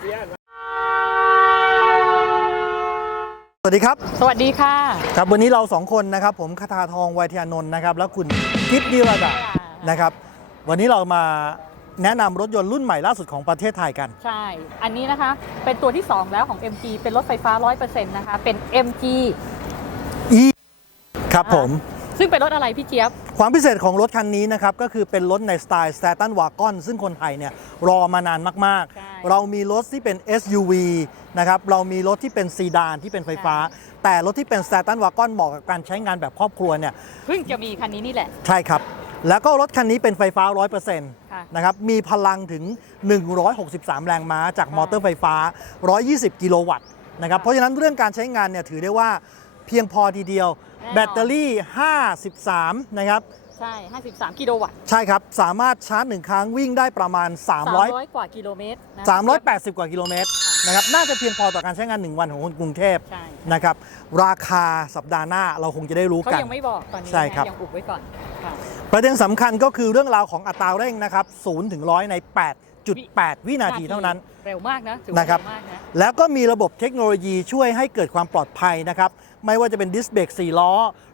สวัสดีครับ สวัสดีค่ะ ครับวันนี้เราสองคนนะครับ ผมคาทาทองวัยทยานนท์นะครับ แล้วคุณทิพย์นิรดานะครับ วันนี้เรามาแนะนำรถยนต์รุ่นใหม่ล่าสุดของประเทศไทยกัน ใช่ อันนี้นะคะ เป็นตัวที่ 2 แล้วของ MG เป็นรถไฟฟ้า 100%นะคะ เป็น MG ครับผม ซึ่งเป็นรถอะไรพี่เจี๊ยบ ความพิเศษของรถคันนี้นะครับ ก็คือเป็นรถในสไตล์ s t a t o n Wagon ซึ่งคนไทยเนี่ยรอมานานมากใช่ๆเรามีรถที่เป็น SUV นะครับเรามีรถที่เป็นซีดานที่เป็นไฟฟ้าใช่แต่รถที่เป็น s t a t o n Wagon เหมาะกับการใช้งานแบบครอบครัวเนี่ยเพิ่งจะมีคันนี้นี่แหละ ใช่ครับ แล้วก็รถคันนี้เป็นไฟฟ้า 100%ค่ะนะครับมีพลังถึง 163 แรงม้าจากใช่มอเตอร์ไฟฟ้า 120 กิโลวัตต์นะครับเพราะฉะนั้นเรื่องการใช้งานเนี่ยถือได้ว่าเพียงพอทีเดียว แบตเตอรี่ 53 นะครับ ใช่ 53 กิโลวัตต์ ใช่ครับ สามารถชาร์จหนึ่งครั้งวิ่งได้ประมาณ 300 300 กว่ากิโลเมตรนะ380 กว่ากิโลเมตรนะครับ น่าจะเพียงพอต่อการใช้งาน 1 วันของคนกรุงเทพใช่นะครับ ราคาสัปดาห์หน้าเราคงจะได้รู้เขากันยังไม่บอกตอนนี้ใช่ครับนะยังอุบไว้ก่อนค่ะประเด็นสำคัญก็คือเรื่องราวของอัตราเร่งนะครับ0ถึง100 ใน 8.8 วินาทีเท่านั้น เร็วมากนะถือว่านะครับเร็วมากนะแล้วก็มีระบบเทคโนโลยีช่วยให้เกิดความปลอดภัยนะครับ ไม่ว่าจะเป็นดิสเบรก4ล้อ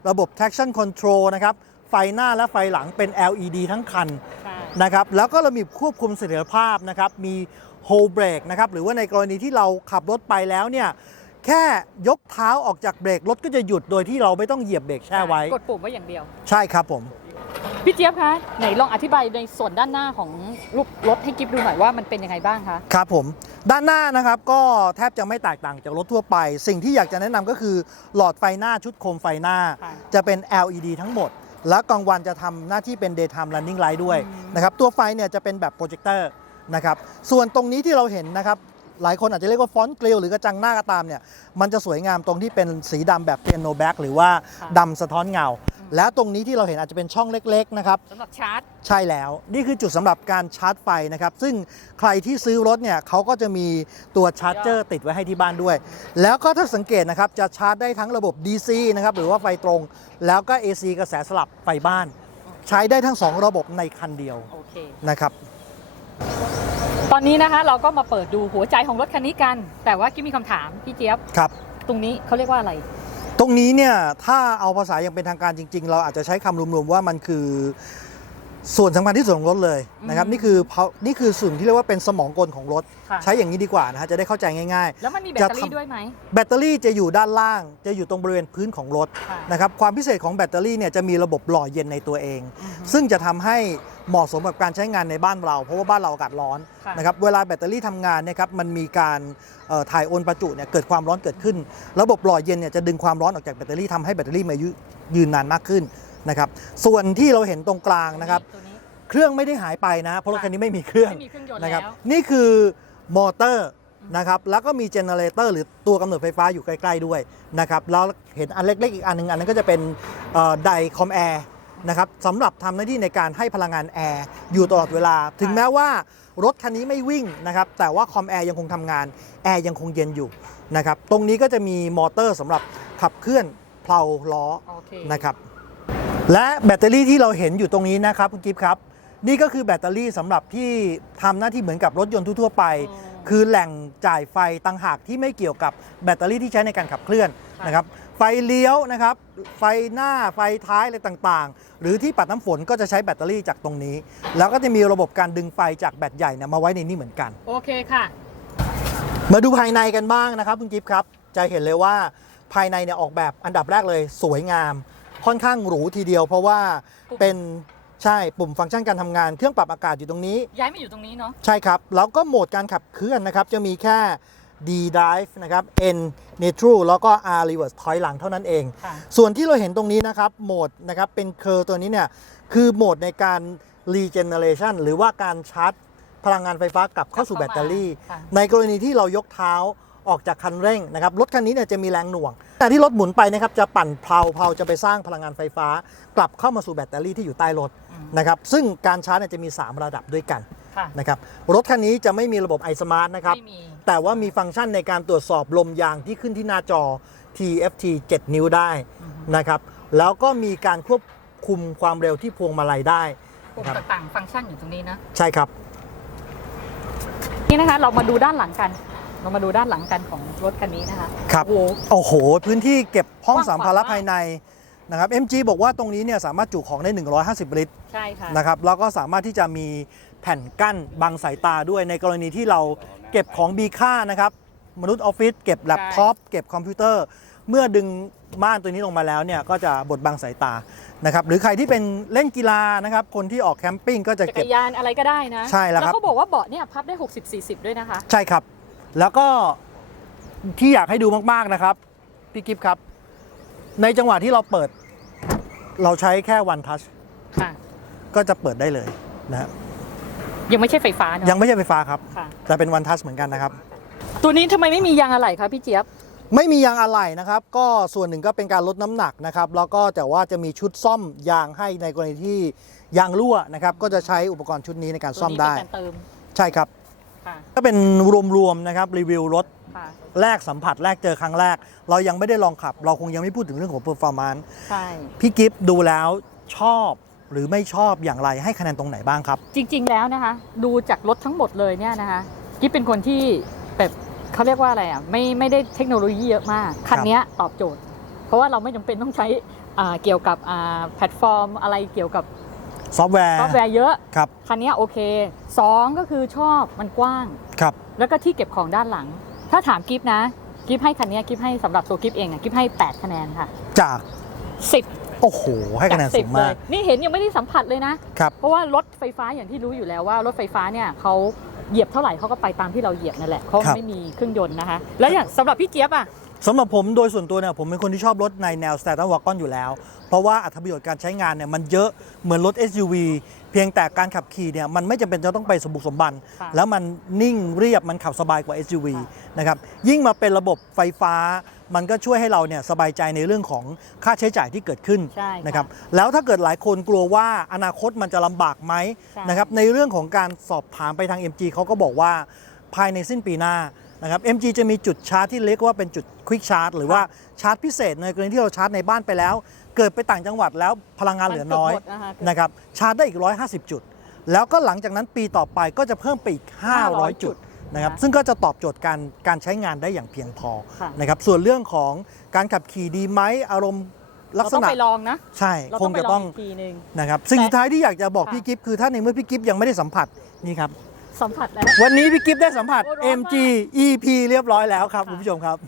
ระบบ traction control นะครับ ไฟหน้าและไฟหลังเป็น LED ทั้งคันใช่นะครับ แล้วก็ระบบควบคุมเสถียรภาพนะครับ มี hold brake นะครับ หรือว่าในกรณีที่เราขับรถไปแล้วเนี่ยแค่ยกเท้าออกจากเบรกรถก็จะหยุดโดยที่เราไม่ต้องเหยียบเบรกแช่ไว้ กดปุ่มไว้อย่างเดียว ใช่ครับผม พี่เจี๊ยบคะไหนลองอธิบายในส่วนด้านหน้าของรูปรถให้กิฟดูหน่อยว่ามันเป็นยังไงบ้างคะ ครับผมด้านหน้านะครับก็แทบจะไม่แตกต่างจากรถทั่วไป สิ่งที่อยากจะแนะนำก็คือหลอดไฟหน้าชุดโคมไฟหน้า ค่ะจะเป็น LED ทั้งหมด และกลางวันจะทำหน้าที่เป็น daytime running light ด้วยอืม นะครับตัวไฟเนี่ยจะเป็นแบบโปรเจคเตอร์นะครับส่วนตรงนี้ที่เราเห็นนะครับหลายคนอาจจะเรียกว่าฟอนต์เกลียวหรือกระจังหน้าก็ตามเนี่ยมันจะสวยงามตรงที่เป็นสีดำแบบเปียโนแบ็กหรือว่าดำสะท้อนเงา แล้วตรงนี้ที่เราเห็นอาจจะเป็นช่องเล็กๆนะครับสำหรับชาร์จ ใช่แล้ว นี่คือจุดสำหรับการชาร์จไฟนะครับ ซึ่งใครที่ซื้อรถเนี่ยเขาก็จะมีตัวชาร์จเจอร์ติดไว้ให้ที่บ้านด้วย แล้วก็ถ้าสังเกตนะครับจะชาร์จได้ทั้งระบบ DC นะครับหรือว่าไฟตรง แล้วก็ AC กระแสสลับไฟบ้าน ใช้ได้ทั้ง2ระบบในคันเดียวโอเค นะครับ ตอนนี้นะคะเราก็มาเปิดดูหัวใจของรถคันนี้กัน แต่ว่ากิ๊บมีคำถามพี่เจี๊ยบ ครับ ตรงนี้เขาเรียกว่าอะไร ตรงนี้เนี่ยถ้าเอาภาษาอย่างเป็นทางการจริง ๆ เราอาจจะใช้คำรวมๆว่ามันคือ ส่วนสำคัญที่สุดของรถเลยนะครับอืมนี่คือเพราะนี่คือส่วนที่เรียกว่าเป็นสมองกลของรถค่ะใช้อย่างนี้ดีกว่านะฮะจะได้เข้าใจง่ายๆ แล้วมันมีแบตเตอรี่จะทำด้วยไหมแบตเตอรี่จะอยู่ด้านล่าง จะอยู่ตรงบริเวณพื้นของรถค่ะนะครับความพิเศษของแบตเตอรี่เนี่ยจะมีระบบหล่อเย็นในตัวเองอือฮึซึ่งจะทำให้เหมาะสมกับการใช้งานในบ้านเรา เพราะว่าบ้านเราอากาศร้อนค่ะนะครับเวลาแบตเตอรี่ทำงานเนะครับมันมีการเอ่อถ่ายโอนประจุเนี่ยเกิดความร้อนเกิดขึ้น ระบบหล่อเย็นเนี่ยจะดึงความร้อนออกจากแบตเตอรี่ทำให้แบตเตอรี่มายุยืนนานมากขึ้น นะครับส่วนที่เราเห็นตรงกลางนะครับ ตัวนี้ เครื่องไม่ได้หายไปนะ เพราะรถคันนี้ไม่มีเครื่องไม่มีเครื่องยนต์นะครับแล้ว นี่คือมอเตอร์นะครับแล้วก็มีเจเนเรเตอร์หรือตัวกำเนิดไฟฟ้าอยู่ใกล้ ๆด้วยนะครับแล้วเห็นอันเล็ก ๆ อีกอันหนึงอันนั้นก็จะเป็นไดคอมแอร์นะครับสำหรับทำหน้าที่ในการให้พลังงานแอร์อยู่ตลอดเวลา ถึงแม้ว่ารถคันนี้ไม่วิ่งนะครับแต่ว่าคอมแอร์ยังคงทำงานแอร์ยังคงเย็นอยู่นะครับตรงนี้ก็จะมีมอเตอร์สำหรับขับเคลื่อนเพลาล้อโอเค นะครับ และแบตเตอรี่ที่เราเห็นอยู่ตรงนี้นะครับคุณกิฟต์ครับ นี่ก็คือแบตเตอรี่สำหรับที่ทำหน้าที่เหมือนกับรถยนต์ทั่วๆไปอ๋อคือแหล่งจ่ายไฟต่างหากที่ไม่เกี่ยวกับแบตเตอรี่ที่ใช้ในการขับเคลื่อนค่ะนะครับไฟเลี้ยวนะครับ ไฟหน้าไฟท้ายอะไรต่างๆ หรือที่ปัดน้ำฝนก็จะใช้แบตเตอรี่จากตรงนี้ แล้วก็จะมีระบบการดึงไฟจากแบตใหญ่เนี่ยมาไว้ในนี้เหมือนกัน โอเคค่ะ มาดูภายในกันบ้างนะครับคุณกิฟต์ครับ จะเห็นเลยว่าภายในเนี่ยออกแบบอันดับแรกเลยสวยงาม ค่อนข้างหรูทีเดียว เพราะว่าปุ่ม เป็นใช่ปุ่มฟังก์ชันการทำงานเครื่องปรับอากาศอยู่ตรงนี้ ย้ายมาอยู่ตรงนี้เนาะ ใช่ครับ แล้วก็โหมดการขับเคลื่อนนะครับ จะมีแค่ D drive นะครับ N neutral แล้วก็ R reverse ถอยหลังเท่านั้นเอง ค่ะ ส่วนที่เราเห็นตรงนี้นะครับ โหมดนะครับเป็นเคอร์ตัวนี้เนี่ย คือโหมดในการ regeneration หรือว่าการชาร์จพลังงานไฟฟ้ากลับเข้าสู่แบตเตอรี่ ค่ะ ในกรณีที่เรายกเท้า ออกจากคันเร่งนะครับรถคันนี้เนี่ยจะมีแรงหน่วงแต่ที่รถหมุนไปนะครับจะปั่นเพลาเพลาจะไปสร้างพลังงานไฟฟ้า กลับเข้ามาสู่แบตเตอรี่ที่อยู่ใต้รถอืมนะครับซึ่งการชาร์จเนี่ยจะมี 3 ระดับด้วยกันค่ะนะครับรถคันนี้จะไม่มีระบบ iSmart นะครับไม่มีแต่ว่ามีฟังก์ชันในการตรวจสอบลมยางที่ขึ้นที่หน้าจอ TFT 7 นิ้วได้อือฮึนะครับแล้วก็มีการควบคุมความเร็วที่พวงมาลัยได้ปุ่มนะครับต่างๆฟังก์ชันอยู่ตรงนี้นะ ใช่ครับ นี่นะคะเรามาดูด้านหลังกัน เรามาดูด้านหลังกันของรถคันนี้นะคะครับ โอ้โหโอ้โห พื้นที่เก็บห้องกว้างสัมภาระขวางมากภายในนะครับ MG บอกว่าตรงนี้เนี่ยสามารถจุของได้ 150 ลิตรใช่ค่ะนะครับแล้วก็สามารถที่จะมีแผ่นกั้นบังสายตาด้วยในกรณีที่เราเก็บของมีค่านะครับ มนุษย์ออฟฟิศเก็บแล็ปท็อปเก็บคอมพิวเตอร์ เมื่อดึงม่านตัวนี้ลงมาแล้วเนี่ยก็จะบดบังสายตานะครับหรือใครที่เป็นเล่นกีฬานะครับคนที่ออกแคมปิ้งก็จะจักเก็บรยานอะไรก็ได้นะใช่แล้วครับเขาบอกว่าเบาะเนี่ยพับได้ 60-40 ด้วยนะคะ ใช่ครับ แล้วก็ที่อยากให้ดูมากๆนะครับพี่กิฟต์ครับ ในจังหวะที่เราเปิด เราใช้แค่วันทัชค่ะ ก็จะเปิดได้เลยนะฮะยังไม่ใช่ไฟฟ้าเนอะยังไม่ใช่ไฟฟ้าครับ ค่ะ แต่เป็นวันทัชเหมือนกันนะครับ ตัวนี้ทำไมไม่มียางอะไหล่คะพี่เจี๊ยบ ไม่มียางอะไหล่นะครับ ก็ส่วนหนึ่งก็เป็นการลดน้ำหนักนะครับ แล้วก็แต่ว่าจะมีชุดซ่อมยางให้ในกรณีที่ยางรั่วนะครับ ก็จะใช้อุปกรณ์ชุดนี้ในการซ่อมได้ ตัวนี้เป็นการเติม ใช่ครับ ค่ะก็เป็นรวมๆนะครับรีวิวรถค่ะแรกสัมผัสแรกเจอครั้งแรก เรายังไม่ได้ลองขับ เราคงยังไม่พูดถึงเรื่องของ performance ใช่พี่กิฟต์ดูแล้วชอบหรือไม่ชอบอย่างไรให้คะแนนตรงไหนบ้างครับ จริง ๆ แล้วนะคะ ดูจากรถทั้งหมดเลยเนี่ยนะคะกิ๊บเป็นคนที่แบบเขาเรียกว่าอะไรอะไม่ไม่ได้เทคโนโลยีเยอะมาก คันเนี้ยตอบโจทย์ เพราะว่าเราไม่จำเป็นต้องใช้อ่าเกี่ยวกับอ่าแพลตฟอร์มอะไรเกี่ยวกับ ซอฟต์แวร์ซอฟต์แวร์เยอะครับคันเนี้ยโอเคสองก็คือชอบมันกว้างครับแล้วก็ที่เก็บของด้านหลัง ถ้าถามกิฟนะกิฟให้คันเนี้ยกิฟให้สำหรับตัวกิฟเองอะกิฟให้ 8 คะแนนค่ะ จาก 10โอ้โห ให้คะแนนจสูงเลมากยนี่เห็นยังไม่ได้สัมผัสเลยนะครับเพราะว่ารถไฟฟ้าอย่างที่รู้อยู่แล้วว่ารถไฟฟ้าเนี่ยเขาเหยียบเท่าไหร่เขาก็ไปตามที่เราเหยียบนั่นแหละเขาครับไม่มีเครื่องยนต์นะคะ แล้วอย่างสำหรับพี่เจี๊ยบอะ สำหรับผมโดยส่วนตัวเนี่ยผมเป็นคนที่ชอบรถในแนว s t a n d a r d Wagon อยู่แล้ว เพราะว่าอัตประโยชน์การใช้งานเนี่ยมันเยอะเหมือนรถ SUV เพียงแต่การขับขี่เนี่ยมันไม่จำเป็นจะต้องไปสมบุกสมบันค่ะแล้วมันนิ่งเรียบมันขับสบายกว่า SUV ค่ะนะครับยิ่งมาเป็นระบบไฟฟ้า มันก็ช่วยให้เราเนี่ยสบายใจในเรื่องของค่าใช้จ่ายที่เกิดขึ้นใช่นะครับแล้วถ้าเกิดหลายคนกลัวว่าอนาคตมันจะลำบากไหมใช่ นะครับในเรื่องของการสอบถามไปทาง MG เขาก็บอกว่าภายในสิ้นปีหน้า นะครับ MG จะมีจุดชาร์จที่เรียกว่าเป็นจุดควิกชาร์จหรือว่าชาร์จพิเศษในกรณีที่เราชาร์จในบ้านไปแล้ว เกิดไปต่างจังหวัดแล้วพลังงานเหลือน้อยมักืบหมดนะคะนะครับชาร์จได้อีก 150 จุด แล้วก็หลังจากนั้นปีต่อไปก็จะเพิ่มไปอีก 500 จุดนะครับค่ะซึ่งก็จะตอบโจทย์การการใช้งานได้อย่างเพียงพอค่ะนะครับส่วนเรื่องของการขับขี่ดีไหมอารมณ์ลักเราษต้องณะไปลองนะใช่เราคต้องงไปจะลอต้องงอีกทีหนึ่งนะครับสิ่งแต่สุดท้ายที่อยากจะบอกค่ะพี่กิฟต์คือถ้าในเมื่อพี่กิฟต์ยังไม่ได้สัมผัสนี่ครับ สัมผัสแล้ว วันนี้พี่กิฟต์ได้สัมผัสโอ้ร้อนมาก MG EP เรียบร้อยแล้วครับคุณผู้ชมครับ